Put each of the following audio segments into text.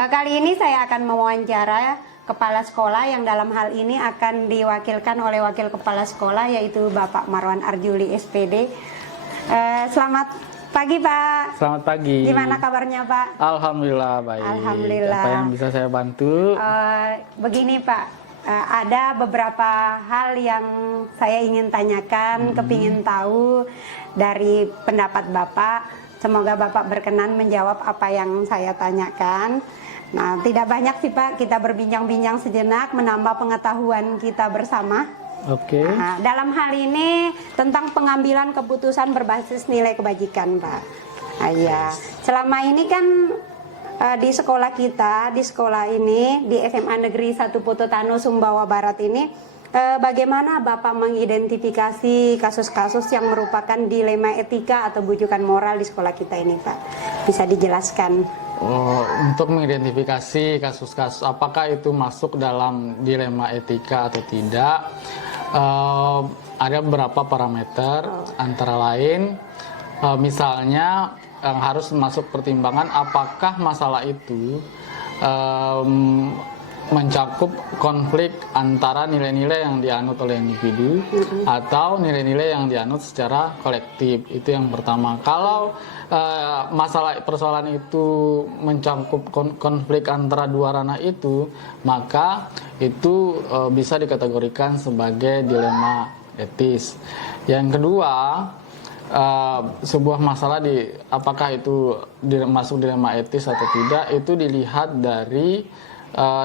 Kali ini saya akan mewawancara kepala sekolah yang dalam hal ini akan diwakilkan oleh wakil kepala sekolah yaitu Bapak Marwan Arjuli SPD. Selamat pagi Pak. Selamat pagi. Gimana kabarnya Pak? Alhamdulillah baik. Alhamdulillah. Apa yang bisa saya bantu? Begini Pak, ada beberapa hal yang saya ingin tanyakan, kepingin tahu dari pendapat Bapak. Semoga Bapak berkenan menjawab apa yang saya tanyakan. Nah, tidak banyak sih Pak, kita berbincang-bincang sejenak, menambah pengetahuan kita bersama. Oke. Nah, dalam hal ini tentang pengambilan keputusan berbasis nilai kebajikan Pak. Ya. Selama ini kan di sekolah kita, di sekolah ini, di SMA Negeri 1 Pototano, Sumbawa Barat ini, bagaimana Bapak mengidentifikasi kasus-kasus yang merupakan dilema etika atau bujukan moral di sekolah kita ini Pak? Bisa dijelaskan? Untuk mengidentifikasi kasus-kasus apakah itu masuk dalam dilema etika atau tidak, ada beberapa parameter, antara lain misalnya yang harus masuk pertimbangan apakah masalah itu mencakup konflik antara nilai-nilai yang dianut oleh individu atau nilai-nilai yang dianut secara kolektif. Itu yang pertama. Kalau masalah persoalan itu mencakup konflik antara dua ranah itu, maka itu bisa dikategorikan sebagai dilema etis. Yang kedua, sebuah masalah apakah itu masuk dilema etis atau tidak, itu dilihat dari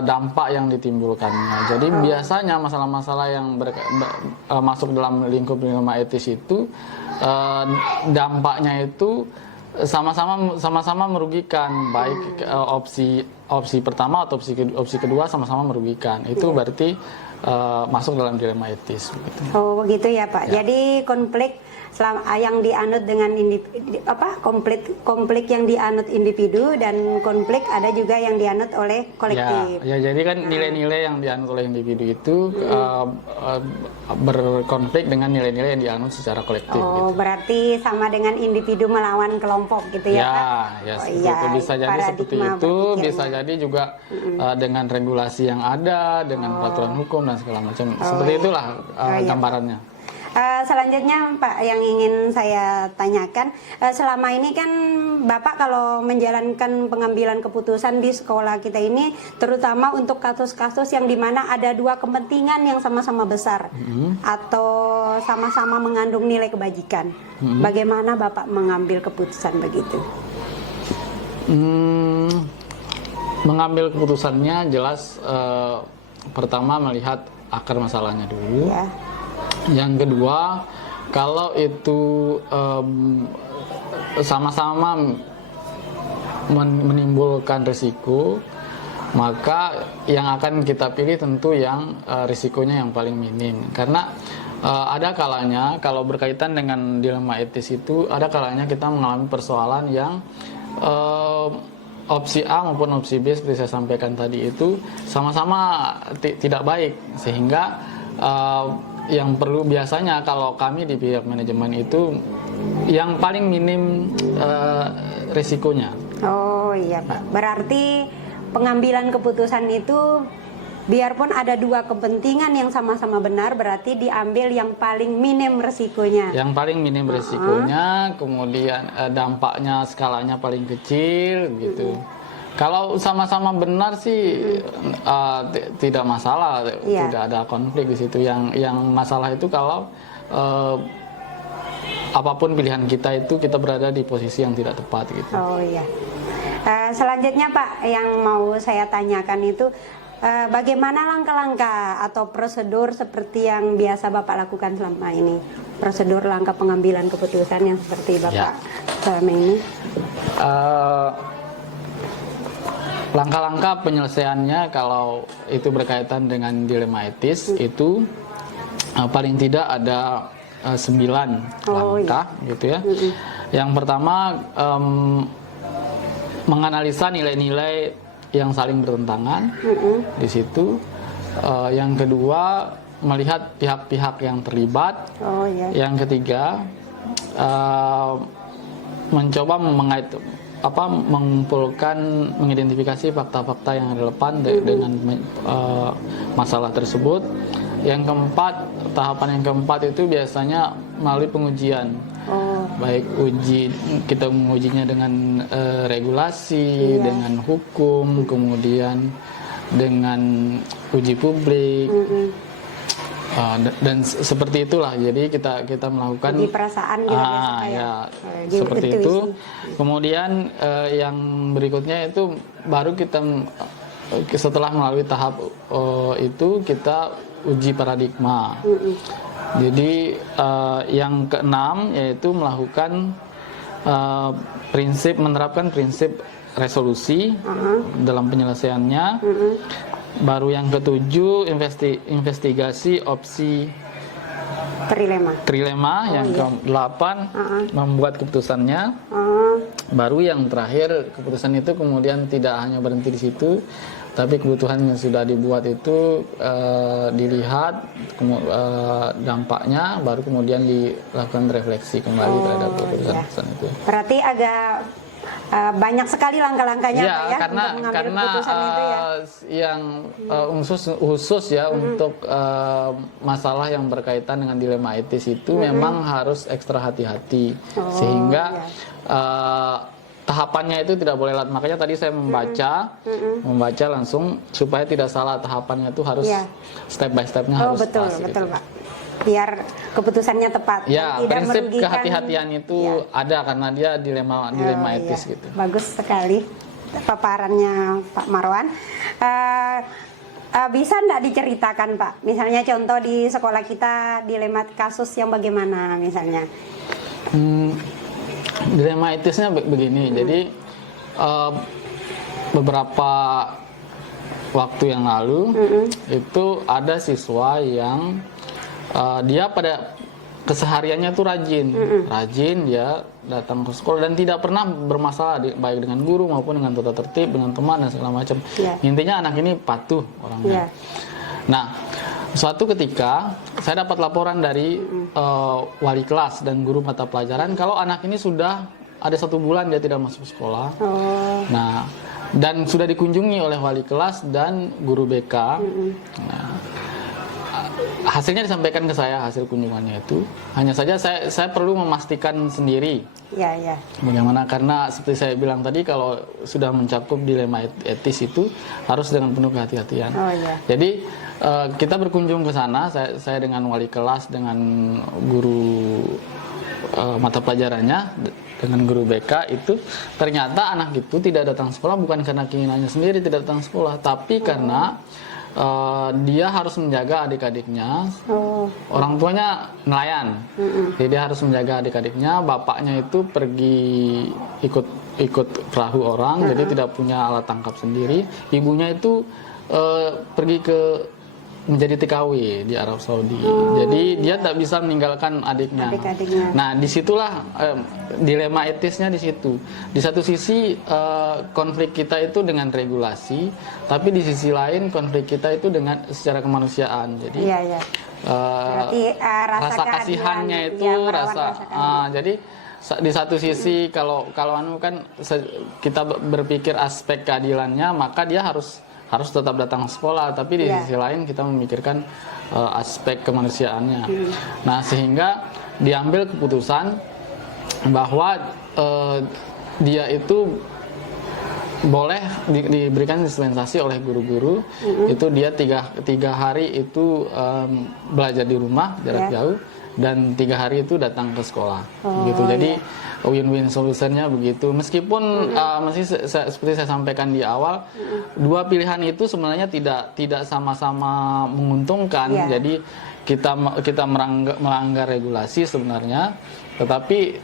dampak yang ditimbulkannya. Jadi biasanya masalah-masalah yang masuk dalam lingkup dilema etis itu dampaknya itu sama-sama merugikan, baik opsi pertama atau opsi kedua sama-sama merugikan. Itu berarti masuk dalam dilema etis. Begitu. Oh begitu ya Pak. Ya. Jadi konflik yang dianut dengan konflik yang dianut individu dan konflik ada juga yang dianut oleh kolektif. Ya jadi kan nilai-nilai yang dianut oleh individu itu berkonflik dengan nilai-nilai yang dianut secara kolektif. Oh gitu. Berarti sama dengan individu melawan kelompok gitu ya Pak? Ya itu bisa jadi seperti itu, bisa jadi juga dengan regulasi yang ada, dengan peraturan hukum dan segala macam. Seperti itulah gambarannya. Selanjutnya Pak yang ingin saya tanyakan, selama ini kan Bapak kalau menjalankan pengambilan keputusan di sekolah kita ini, terutama untuk kasus-kasus yang dimana ada dua kepentingan yang sama-sama besar atau sama-sama mengandung nilai kebajikan, bagaimana Bapak mengambil keputusan begitu? Mengambil keputusannya jelas pertama melihat akar masalahnya dulu. Ya. Yang kedua, kalau itu sama-sama menimbulkan risiko, maka yang akan kita pilih tentu yang risikonya yang paling minim. Karena ada kalanya kalau berkaitan dengan dilema etis itu, ada kalanya kita mengalami persoalan yang opsi A maupun opsi B seperti saya sampaikan tadi itu sama-sama tidak baik, sehingga yang perlu biasanya kalau kami di pihak manajemen itu yang paling minim risikonya. Oh iya Pak, berarti pengambilan keputusan itu biarpun ada dua kepentingan yang sama-sama benar, berarti diambil yang paling minim risikonya. Yang paling minim risikonya, kemudian dampaknya skalanya paling kecil gitu. Kalau sama-sama benar sih tidak masalah, tidak ada konflik di situ. Yang masalah itu kalau apapun pilihan kita itu kita berada di posisi yang tidak tepat gitu. Oh iya. Selanjutnya Pak, yang mau saya tanyakan itu bagaimana langkah-langkah atau prosedur seperti yang biasa Bapak lakukan selama ini? Prosedur langkah pengambilan keputusan yang seperti Bapak selama ini? Langkah-langkah penyelesaiannya kalau itu berkaitan dengan dilema etis itu paling tidak ada 9 langkah gitu ya. Yang pertama menganalisa nilai-nilai yang saling bertentangan di situ. Yang kedua melihat pihak-pihak yang terlibat. Yang ketiga mencoba mengumpulkan, mengidentifikasi fakta-fakta yang relevan dengan masalah tersebut. Yang keempat, tahapan yang keempat itu biasanya melalui pengujian. Baik kita mengujinya dengan regulasi, dengan hukum, kemudian dengan uji publik. Dan seperti itulah, jadi kita melakukan di perasaan gitu seperti itu. Kemudian yang berikutnya itu baru kita setelah melalui tahap itu kita uji paradigma. Jadi yang keenam yaitu melakukan menerapkan prinsip resolusi dalam penyelesaiannya. Baru yang ketujuh investigasi opsi trilema. Yang ke-8 membuat keputusannya. Baru yang terakhir, keputusan itu kemudian tidak hanya berhenti di situ, tapi kebutuhan yang sudah dibuat itu dilihat dampaknya, baru kemudian dilakukan refleksi kembali terhadap keputusan itu. Berarti agak banyak sekali langkah-langkahnya Pak, ya, karena untuk mengambil keputusan itu ya. Yang khusus ya untuk masalah yang berkaitan dengan dilema etis itu memang harus ekstra hati-hati, sehingga tahapannya itu tidak boleh lat. Makanya tadi saya membaca langsung supaya tidak salah, tahapannya itu harus step by stepnya harus betul, pas. betul gitu. Pak. Biar keputusannya tepat. Ya, tidak prinsip merugikan. Kehati-hatian itu ada karena dia dilema etis gitu. Bagus sekali paparannya Pak Marwan. Bisa enggak diceritakan Pak? Misalnya contoh di sekolah kita dilema kasus yang bagaimana misalnya? Dilema etisnya begini. Jadi beberapa waktu yang lalu itu ada siswa yang dia pada kesehariannya tuh rajin dia datang ke sekolah dan tidak pernah bermasalah baik dengan guru maupun dengan tata tertib, dengan teman dan segala macam. Intinya anak ini patuh orangnya. Nah, suatu ketika saya dapat laporan dari wali kelas dan guru mata pelajaran kalau anak ini sudah ada 1 bulan dia tidak masuk sekolah. Nah, dan sudah dikunjungi oleh wali kelas dan guru BK. Nah, hasilnya disampaikan ke saya, hasil kunjungannya itu. Hanya saja saya perlu memastikan sendiri. Bagaimana, karena seperti saya bilang tadi, kalau sudah mencakup dilema etis itu harus dengan penuh kehati-hatian. Jadi kita berkunjung ke sana, saya dengan wali kelas, dengan guru mata pelajarannya, dengan guru BK itu, ternyata anak itu tidak datang sekolah bukan karena keinginannya sendiri tidak datang sekolah, tapi karena dia harus menjaga adik-adiknya. Orang tuanya nelayan, jadi dia harus menjaga adik-adiknya. Bapaknya itu pergi ikut perahu orang, jadi tidak punya alat tangkap sendiri. Ibunya itu pergi menjadi TKW di Arab Saudi. Jadi dia tak bisa meninggalkan adiknya. Nah, disitulah dilema etisnya di situ. Di satu sisi konflik kita itu dengan regulasi, tapi di sisi lain konflik kita itu dengan secara kemanusiaan. Jadi rasa kasihannya itu jadi di satu sisi kalau kan kita berpikir aspek keadilannya, maka dia harus tetap datang sekolah, tapi di sisi lain kita memikirkan aspek kemanusiaannya. Nah, sehingga diambil keputusan bahwa dia itu boleh diberikan dispensasi oleh guru-guru. Itu dia tiga hari itu belajar di rumah jarak jauh, dan 3 hari itu datang ke sekolah. Gitu. Jadi win-win solutionnya begitu. Meskipun seperti saya sampaikan di awal, 2 pilihan itu sebenarnya tidak sama-sama menguntungkan. Jadi kita melanggar regulasi sebenarnya, tetapi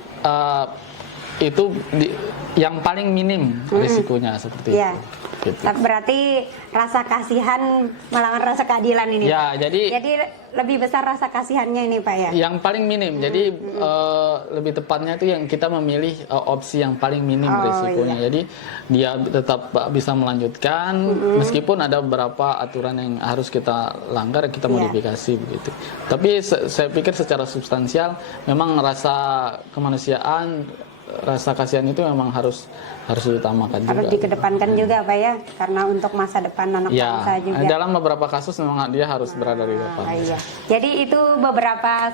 itu yang paling minim risikonya seperti itu. Gitu. Berarti rasa kasihan melawan rasa keadilan ini. Jadi lebih besar rasa kasihannya ini Pak ya. Yang paling minim. Jadi lebih tepatnya itu yang kita memilih opsi yang paling minim risikonya. Jadi dia tetap bisa melanjutkan meskipun ada beberapa aturan yang harus kita langgar, kita modifikasi begitu. Tapi saya pikir secara substansial memang rasa kemanusiaan, rasa kasihan itu memang harus harus diutamakan Harus juga. dikedepankan juga Pak ya, karena untuk masa depan anak bangsa Ya, juga. dalam beberapa kasus memang dia harus berada di depan. Iya. Jadi itu beberapa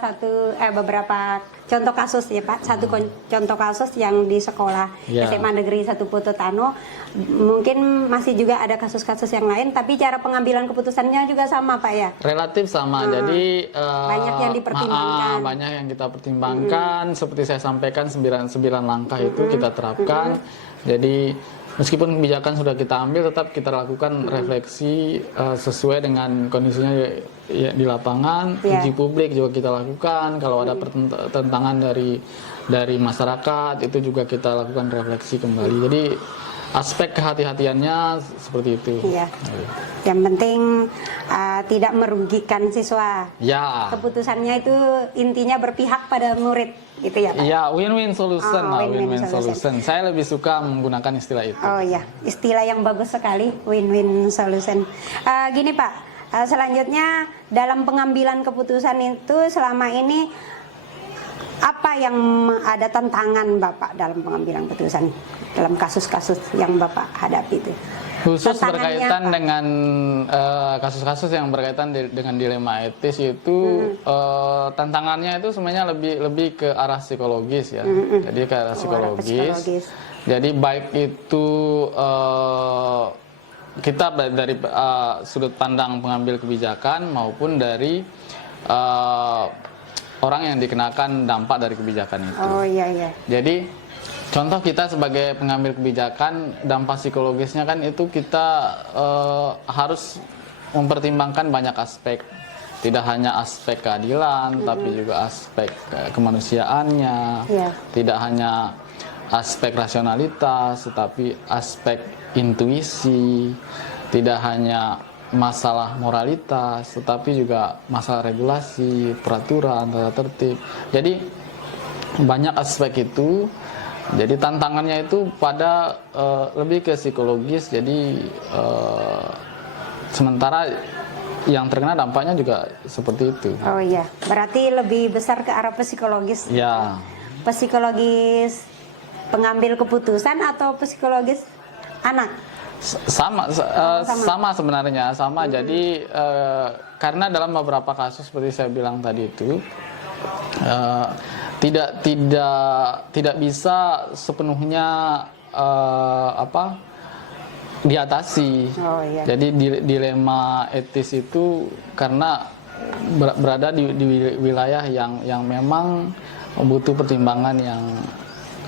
contoh kasus ya Pak. Satu contoh kasus yang di sekolah Ya. SMA Negeri 1 Putu Tano. Mungkin masih juga ada kasus-kasus yang lain, tapi cara pengambilan keputusannya juga sama Pak ya. Relatif sama, jadi banyak yang dipertimbangkan. banyak yang kita pertimbangkan. Seperti saya sampaikan 9 langkah itu kita terapkan. Jadi meskipun kebijakan sudah kita ambil, tetap kita lakukan refleksi sesuai dengan kondisinya di lapangan. Yeah. Uji publik juga kita lakukan. Kalau ada pertentangan dari masyarakat, itu juga kita lakukan refleksi kembali. Jadi aspek kehati-hatiannya seperti itu. Iya. Yang penting tidak merugikan siswa. Ya. Keputusannya itu intinya berpihak pada murid, gitu ya Pak? Ya, win-win solution Oh, lah, win-win win-win solution. solution. Saya lebih suka menggunakan istilah itu. Oh ya, istilah yang bagus sekali, win-win solution. Gini Pak, selanjutnya dalam pengambilan keputusan itu selama ini apa yang ada tantangan Bapak dalam pengambilan keputusan dalam kasus-kasus yang Bapak hadapi itu? Khusus Tantangannya berkaitan apa? dengan kasus-kasus yang berkaitan dengan dilema etis itu tantangannya itu sebenarnya lebih ke arah psikologis ya. Jadi ke arah psikologis. Jadi baik itu kita dari sudut pandang pengambil kebijakan maupun dari orang yang dikenakan dampak dari kebijakan itu. Oh iya iya. Jadi contoh kita sebagai pengambil kebijakan, dampak psikologisnya kan itu kita harus mempertimbangkan banyak aspek. Tidak hanya aspek keadilan, tapi juga aspek kemanusiaannya. Iya. Tidak hanya aspek rasionalitas, tetapi aspek intuisi. Tidak hanya masalah moralitas, tetapi juga masalah regulasi, peraturan, tata tertib. Jadi banyak aspek itu. Jadi tantangannya itu pada lebih ke psikologis. Jadi sementara yang terkena dampaknya juga seperti itu. Oh iya, berarti lebih besar ke arah psikologis. Ya, Psikologis pengambil keputusan atau psikologis anak? sama sebenarnya sama. Jadi karena dalam beberapa kasus seperti saya bilang tadi itu tidak bisa sepenuhnya diatasi. Oh, iya. Jadi dilema etis itu karena berada di wilayah yang memang butuh pertimbangan yang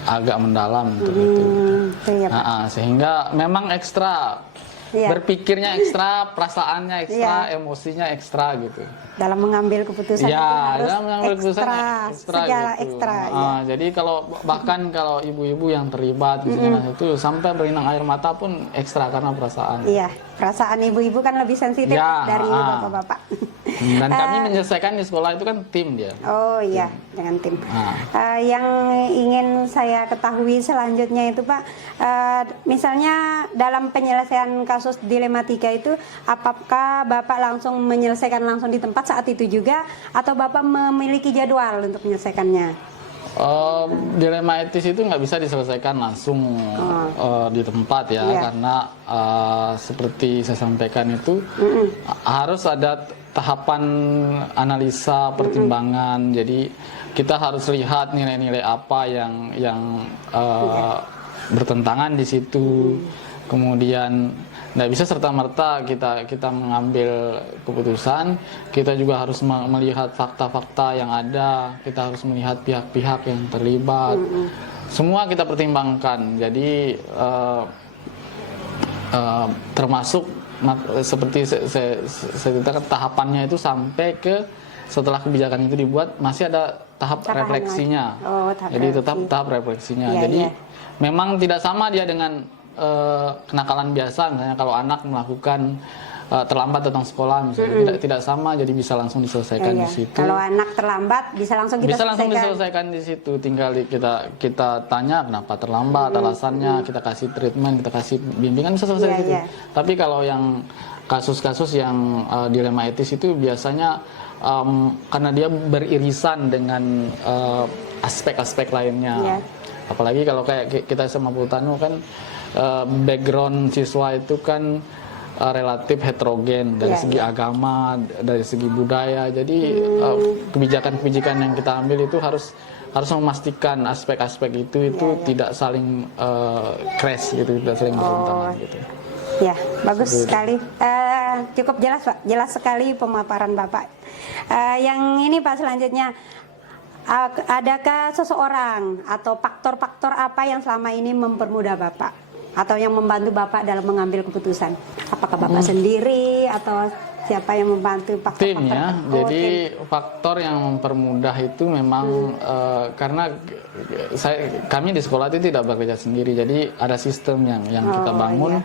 agak mendalam untuk itu. Iya, Pak. Sehingga memang ekstra Iya. berpikirnya ekstra, perasaannya ekstra, Iya. emosinya ekstra gitu. Dalam mengambil keputusan itu Ya, harus dalam mengambil keputusan ekstra segala gitu. ekstra. Ya. Jadi bahkan kalau ibu-ibu yang terlibat misalnya itu sampai berinang air mata pun ekstra karena perasaan. Iya, perasaan ibu-ibu kan lebih sensitif Ya, dari bapak-bapak. Dan kami menyelesaikan di sekolah itu kan tim dia. Oh iya, dengan tim. Ah. Yang ingin saya ketahui selanjutnya itu Pak, misalnya dalam penyelesaian kasus dilematika itu, apakah Bapak langsung menyelesaikan langsung di tempat saat itu juga, atau Bapak memiliki jadwal untuk menyelesaikannya? Dilema etis itu nggak bisa diselesaikan langsung di tempat ya, Iya. karena seperti saya sampaikan itu harus ada tahapan analisa pertimbangan. Jadi kita harus lihat nilai-nilai apa yang bertentangan di situ. Kemudian nggak bisa serta-merta kita mengambil keputusan. Kita juga harus melihat fakta-fakta yang ada. Kita harus melihat pihak-pihak yang terlibat. Semua kita pertimbangkan. Jadi termasuk seperti saya ceritakan tahapannya itu sampai ke setelah kebijakan itu dibuat masih ada tahap refleksinya. Jadi tetap tahap refleksinya. Iya, Jadi iya. memang tidak sama dia dengan kenakalan biasa. Misalnya kalau anak melakukan terlambat datang sekolah misalnya tidak sama, jadi bisa langsung diselesaikan Iya. di situ. Kalau anak terlambat bisa langsung kita Bisa langsung selesaikan. diselesaikan di situ. Tinggal kita tanya kenapa terlambat, alasannya, kita kasih treatment, kita kasih bimbingan, bisa selesai Iya, di situ. iya. Tapi kalau yang kasus-kasus yang dilema etis itu biasanya karena dia beririsan dengan aspek-aspek lainnya. Iya. Apalagi kalau kayak kita SMA Putanu kan background siswa itu kan relatif heterogen dari segi agama, dari segi budaya. Jadi kebijakan-kebijakan yang kita ambil itu harus memastikan aspek-aspek itu tidak saling crash gitu, tidak saling bertentangan gitu. Ya, bagus sekali. Cukup jelas Pak, jelas sekali pemaparan Bapak. Yang ini Pak selanjutnya, adakah seseorang atau faktor-faktor apa yang selama ini mempermudah Bapak atau yang membantu Bapak dalam mengambil keputusan? Apakah Bapak sendiri atau siapa yang membantu faktor-faktor? Tim ya, jadi faktor yang mempermudah itu memang karena kami di sekolah itu tidak bekerja sendiri, jadi ada sistem yang kita bangun,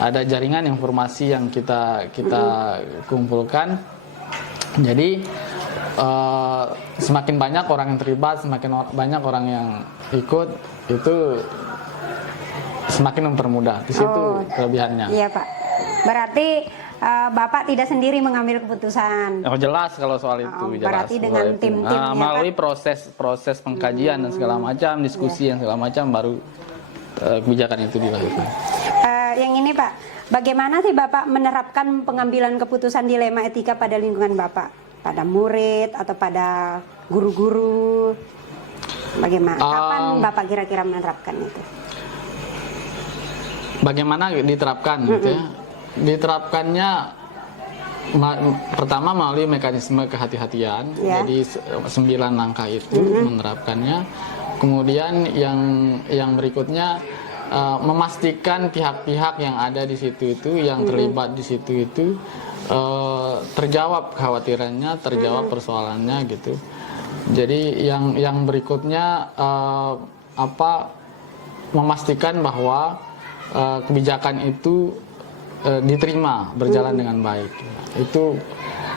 ada jaringan informasi yang kita kumpulkan. Jadi semakin banyak orang yang terlibat, semakin banyak orang yang ikut, itu semakin mempermudah. Di situ kelebihannya. Iya Pak. Berarti Bapak tidak sendiri mengambil keputusan. Oh, jelas kalau soal itu. Berarti dengan tim-tim melalui proses pengkajian dan segala macam, diskusi yang segala macam, baru kebijakan itu dilakukan. Yang ini Pak, bagaimana sih Bapak menerapkan pengambilan keputusan dilema etika pada lingkungan Bapak? Pada murid atau pada guru-guru? Bagaimana? Kapan Bapak kira-kira menerapkan itu? Bagaimana diterapkan gitu ya? Diterapkannya pertama melalui mekanisme kehati-hatian. Jadi 9 langkah itu menerapkannya. Kemudian yang berikutnya memastikan pihak-pihak yang ada di situ itu, yang terlibat di situ itu terjawab kekhawatirannya, terjawab persoalannya gitu. Jadi yang berikutnya memastikan bahwa kebijakan itu diterima, berjalan dengan baik. Itu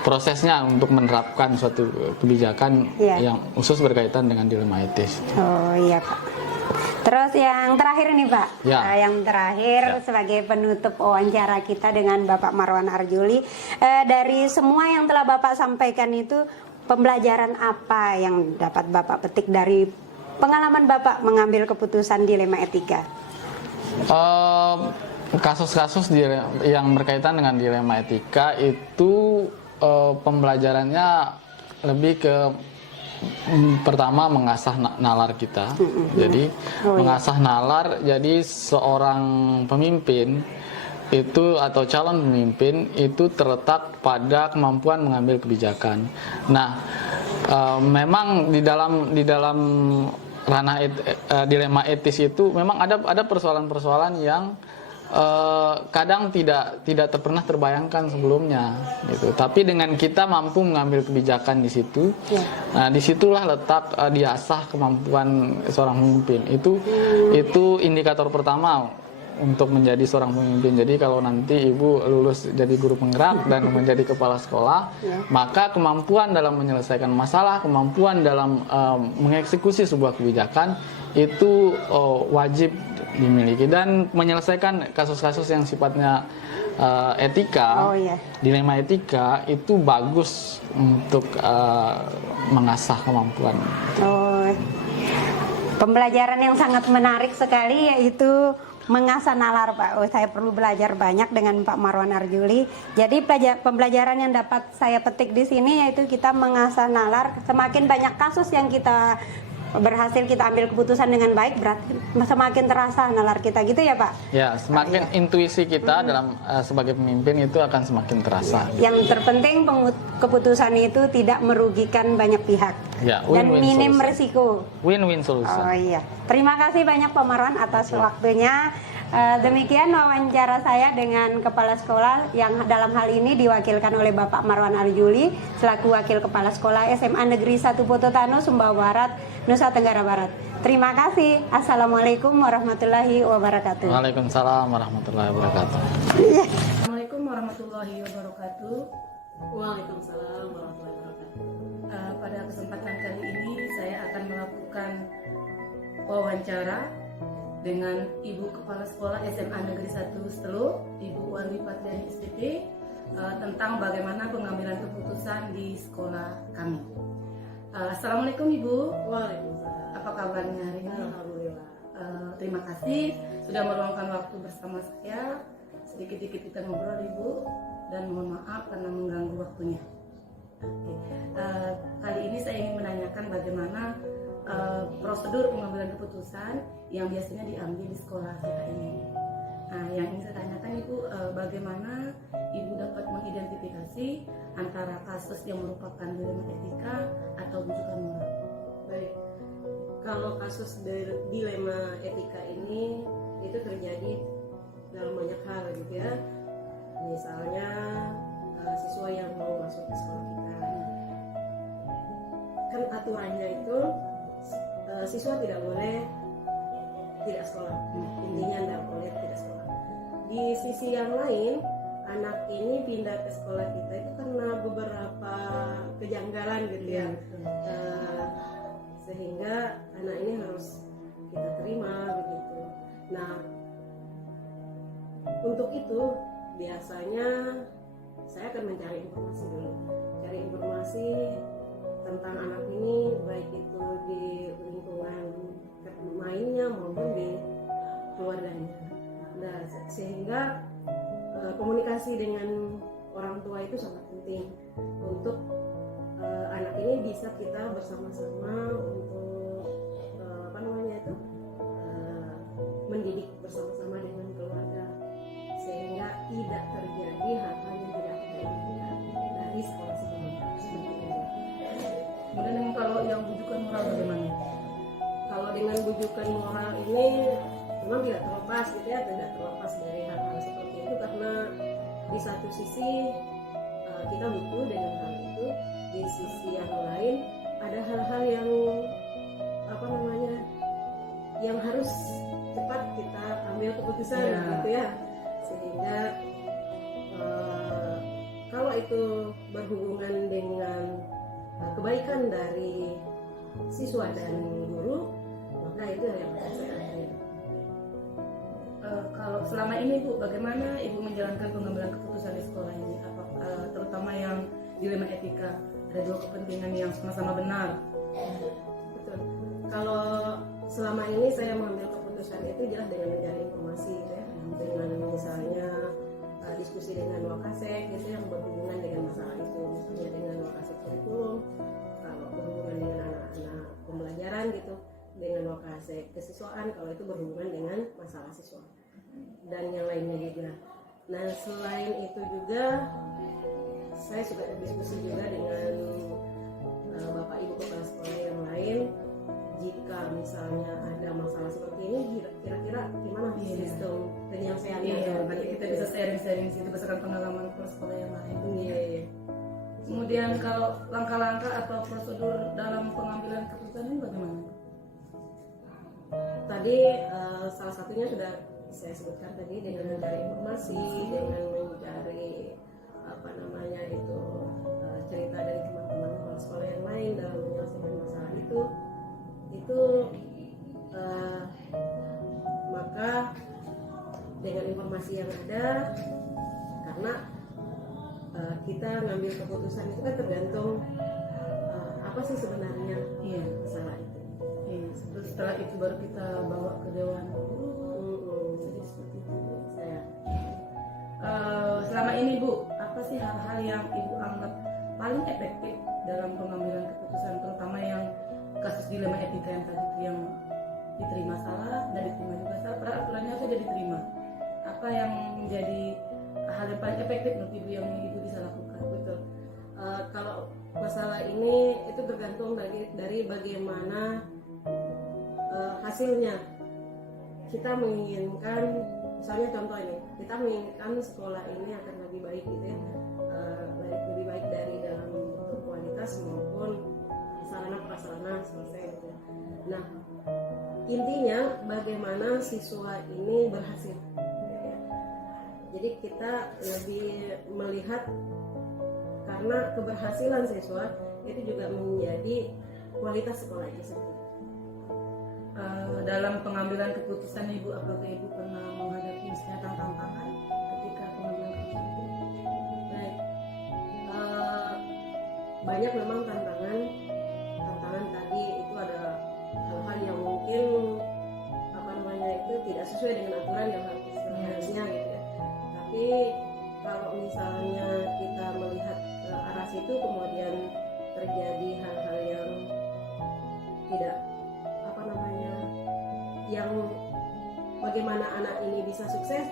prosesnya untuk menerapkan suatu kebijakan yang khusus berkaitan dengan dilema etis. Oh iya Pak. Terus yang terakhir nih Pak, yang terakhir sebagai penutup wawancara kita dengan Bapak Marwan Arjuli, dari semua yang telah Bapak sampaikan itu, pembelajaran apa yang dapat Bapak petik dari pengalaman Bapak mengambil keputusan dilema etika? Kasus-kasus yang berkaitan dengan dilema etika itu pembelajarannya lebih ke pertama mengasah nalar kita. Jadi mengasah nalar, jadi seorang pemimpin itu atau calon pemimpin itu terletak pada kemampuan mengambil kebijakan. Nah, memang di dalam ranah dilema etis itu memang ada persoalan-persoalan yang kadang tidak pernah terbayangkan sebelumnya gitu. Tapi dengan kita mampu mengambil kebijakan di situ, nah disitulah letak diasah kemampuan seorang pemimpin. Itu indikator pertama untuk menjadi seorang pemimpin. Jadi kalau nanti ibu lulus jadi guru penggerak dan menjadi kepala sekolah, maka kemampuan dalam menyelesaikan masalah, kemampuan dalam mengeksekusi sebuah kebijakan itu wajib dimiliki, dan menyelesaikan kasus-kasus yang sifatnya etika, dilema etika itu bagus untuk mengasah kemampuan. Pembelajaran yang sangat menarik sekali yaitu mengasah nalar Pak. Saya perlu belajar banyak dengan Pak Marwan Arjuli. Jadi pembelajaran yang dapat saya petik di sini yaitu kita mengasah nalar. Semakin banyak kasus yang kita berhasil kita ambil keputusan dengan baik, berarti semakin terasa nalar kita gitu ya Pak? Ya, semakin intuisi kita dalam sebagai pemimpin itu akan semakin terasa. Yang terpenting keputusan itu tidak merugikan banyak pihak dan minim resiko. Win-win solution. Oh iya. Terima kasih banyak Pak Marwan atas waktunya. Demikian wawancara saya dengan kepala sekolah yang dalam hal ini diwakilkan oleh Bapak Marwan Arjuli selaku Wakil Kepala Sekolah SMA Negeri 1 Pototano, Sumbawa Barat, Nusa Tenggara Barat. Terima kasih. Assalamualaikum warahmatullahi wabarakatuh. Waalaikumsalam warahmatullahi wabarakatuh. Assalamualaikum warahmatullahi wabarakatuh. Waalaikumsalam warahmatullahi wabarakatuh. Pada kesempatan kali ini saya akan melakukan wawancara dengan Ibu Kepala Sekolah SMA Negeri 1 Stelo, Ibu Warni Patriani SPP, tentang bagaimana pengambilan keputusan di sekolah kami. Assalamualaikum Ibu. Waalaikumsalam. Apa kabarnya hari ini? Alhamdulillah. terima kasih sudah meluangkan waktu bersama saya. Sedikit-sedikit kita ngobrol Ibu, dan mohon maaf karena mengganggu waktunya. Oke. Kali ini saya ingin menanyakan bagaimana prosedur pengambilan keputusan yang biasanya diambil di sekolah kita ini. Nah, yang ingin saya tanyakan Ibu, bagaimana Ibu dapat mengidentifikasi antara kasus yang merupakan dilema etika atau bujukan moral? Baik, kalau kasus dilema etika ini itu terjadi dalam banyak hal gitu ya. Misalnya siswa yang mau masuk ke sekolah kita, kan aturannya itu siswa tidak boleh tidak sekolah, intinya tidak boleh tidak sekolah. Di sisi yang lain, anak ini pindah ke sekolah kita itu karena beberapa kejanggalan gitu ya. Sehingga anak ini harus kita terima begitu. Nah, untuk itu biasanya saya akan mencari informasi dulu, cari informasi tentang anak ini, baik itu di lingkungan mainnya maupun di keluarganya. Nah, sehingga komunikasi dengan orang tua itu sangat penting untuk anak ini bisa kita bersama-sama untuk mendidik bersama-sama dengan keluarga, sehingga tidak terjadi hal-hal yang tidak terjadi dari sekolah-sekolah seperti ini. Kemudian kalau yang bujukan moral bagaimana? Kalau dengan bujukan moral ini memang tidak terlepas gitu ya, tidak terlepas dari hal-hal seperti itu, karena di satu sisi kita butuh dengan hal itu, di sisi yang lain ada hal-hal yang yang harus cepat kita ambil keputusan gitu ya, sehingga kalau itu berhubungan dengan kebaikan dari siswa dan guru, maka itu yang akan saya ambil. Kalau selama ini Bu, bagaimana Ibu menjalankan pengambilan keputusan di sekolah ini? Terutama yang dilema etika, ada dua kepentingan yang sama-sama benar. Betul. Kalau selama ini saya mengambil keputusan itu jelas dengan mencari informasi ya, dengan misalnya diskusi dengan Wakasek gitu yang berhubungan dengan masalah itu, misalnya dengan Wakasek kurikulum, kalau berhubungan dengan anak-anak pembelajaran gitu, dengan Wakasek kesiswaan kalau itu berhubungan dengan masalah siswa dan yang lainnya juga. Nah, selain itu juga saya suka berdiskusi juga dengan Bapak Ibu kepala sekolah yang lain. Jika misalnya ada masalah seperti ini, kira-kira gimana sistem penyelesaiannya? Nanti kita bisa sharing-sharing di situ berdasarkan pengalaman kepala sekolah yang lain. Iya. Kemudian kalau langkah-langkah atau prosedur dalam pengambilan keputusan ini bagaimana? Tadi salah satunya sudah saya sebutkan tadi, dengan mencari informasi, dengan mencari cerita dari teman-teman kepala sekolah yang lain dalam menyelesaikan masalah itu maka dengan informasi yang ada, karena kita ngambil keputusan itu kan tergantung apa sih sebenarnya masalah itu. Setelah itu baru kita bawa ke dewan guru. Jadi seperti itu saya. Selama ini Bu, apa sih hal-hal yang Ibu anggap paling efektif dalam pengambilan keputusan, terutama yang kasus dilema etika yang tadi itu, yang diterima salah dan diterima juga salah, padahal aturannya saja diterima. Apa yang menjadi hal yang paling efektif menurut Ibu yang Ibu bisa lakukan? Betul. Kalau masalah ini itu tergantung dari bagaimana hasilnya. Kita menginginkan, misalnya contoh ini, kita menginginkan sekolah ini akan lebih baik gitu ya, lebih baik dari dalam bentuk kualitas maupun sarana prasarana selesai gitu. Nah, intinya bagaimana siswa ini berhasil. Jadi kita lebih melihat, karena keberhasilan siswa itu juga menjadi kualitas sekolah itu sendiri. Dalam pengambilan keputusan Ibu, apakah Ibu pernah menghadapi misalnya tantangan ketika pengambilan keputusan? Baik, banyak memang tantangan tadi itu ada hal-hal yang mungkin anak ini bisa sukses,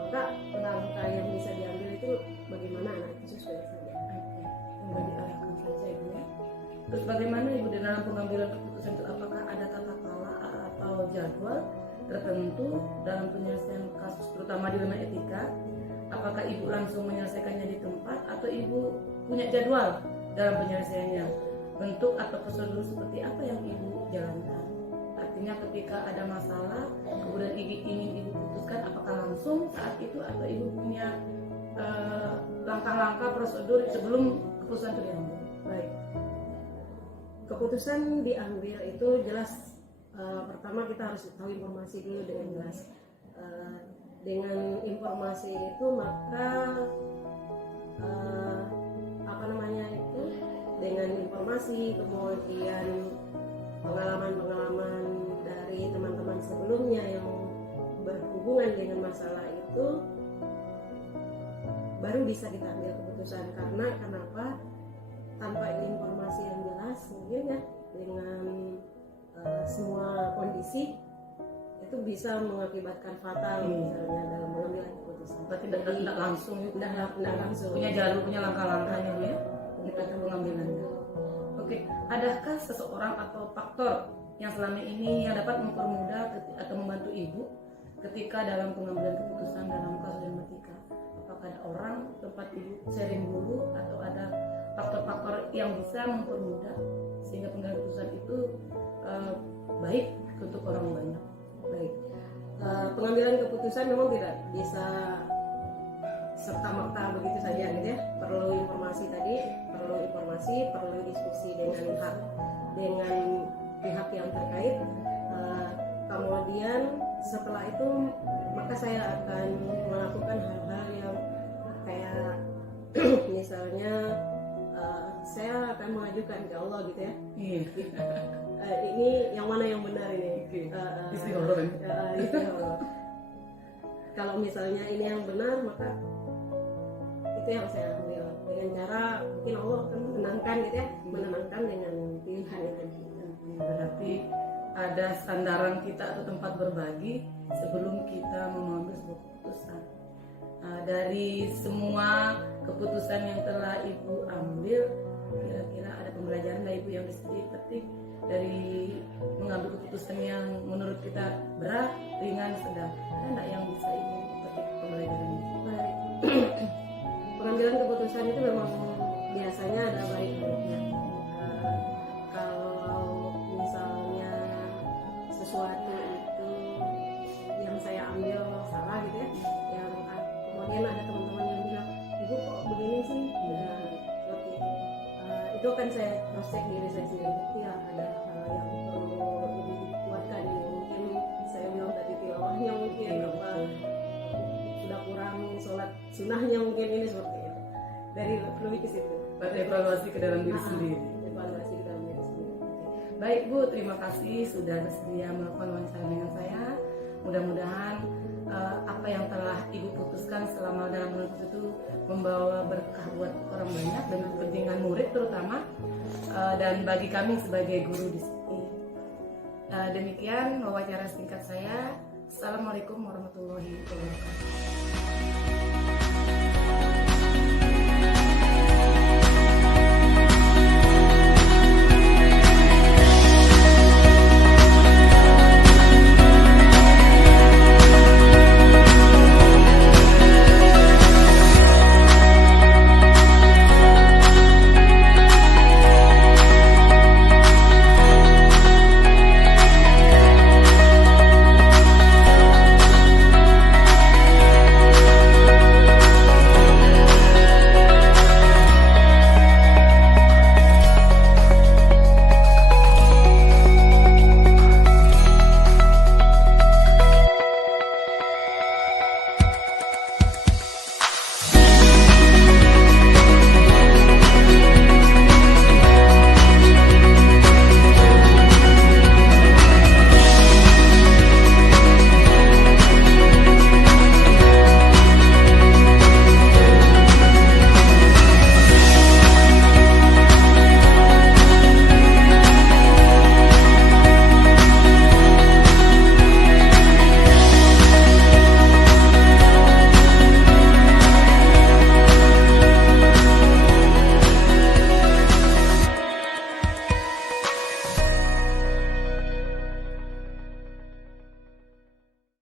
maka langkah yang bisa diambil itu bagaimana anak itu sukses saja. Kembali diarahkan saja Ibu ya. Terus bagaimana Ibu di dalam pengambilan keputusan itu, apakah ada tata kelola atau jadwal tertentu dalam penyelesaian kasus terutama di ranah etika? Apakah Ibu langsung menyelesaikannya di tempat atau Ibu punya jadwal dalam penyelesaiannya? Bentuk atau prosedur seperti apa yang Ibu jalankan? Artinya ketika ada masalah kemudian ingin Ibu putuskan, apakah langsung saat itu atau Ibu punya langkah-langkah prosedur sebelum keputusan itu diambil? Baik. Keputusan diambil itu jelas, pertama kita harus tahu informasi dulu dengan jelas. Dengan informasi itu maka dengan informasi kemudian pengalaman-pengalaman dari teman-teman sebelumnya yang berhubungan dengan masalah itu baru bisa kita ambil keputusan. Karena kenapa? Tanpa informasi yang jelas mungkin ya dengan semua kondisi itu bisa mengakibatkan fatal misalnya dalam mengambil keputusan. Berarti tidak langsung, tidak langsung punya jalur, punya langkah-langkahnya Bu ya untuk pengambilannya. Oke, adakah seseorang atau faktor yang selama ini yang dapat mempermudah atau membantu Ibu ketika dalam pengambilan keputusan dalam kasus etika? Apakah ada orang tempat Ibu sharing dulu atau ada faktor-faktor yang bisa mempermudah sehingga pengambilan keputusan itu baik untuk orang banyak? Baik, pengambilan keputusan memang tidak bisa serta-merta begitu saja gitu ya. Perlu informasi tadi, perlu diskusi dengan pihak yang terkait. Kemudian setelah itu maka saya akan melakukan hal-hal yang kayak misalnya saya akan mengajukan ke Allah gitu ya. Ini yang mana yang benar ini? Istighfar. Kalau misalnya ini yang benar maka itu yang saya ambil dengan cara mungkin Allah akan menenangkan gitu ya, menenangkan dengan pilihan yang tadi. Berarti ada sandaran kita atau tempat berbagi sebelum kita mengambil sebuah keputusan. Dari semua keputusan yang telah Ibu ambil, kira-kira ada pembelajaran dari Ibu yang bisa dipetik dari mengambil keputusan yang menurut kita berat, ringan, sedang? Ada nggak yang bisa Ibu petik pembelajarannya? Baik. Pengambilan keputusan itu memang biasanya ada baik-baiknya. Kalau misalnya sesuatu itu yang saya ambil salah gitu ya, yang kemudian ada teman-teman yang bilang, Ibu kok begini sih? Seperti itu. Itu kan saya cross check diri saya sendiri. Ya ada hal yang perlu lebih dikuatkan. Mungkin saya bilang tadi tilawahnya mungkin apa sudah kurang, sholat sunnahnya mungkin ini seperti itu. Dari lebih ke situ. Berarti evaluasi ke dalam diri sendiri. Evaluasi ke dalam diri sendiri. Baik Bu, terima kasih sudah bersedia melakukan wawancara dengan saya. Mudah-mudahan apa yang telah Ibu putuskan selama dalam proses itu membawa berkah buat orang banyak dengan kepentingan murid terutama dan bagi kami sebagai guru di sini. Demikian wawancara singkat saya. Assalamualaikum warahmatullahi wabarakatuh.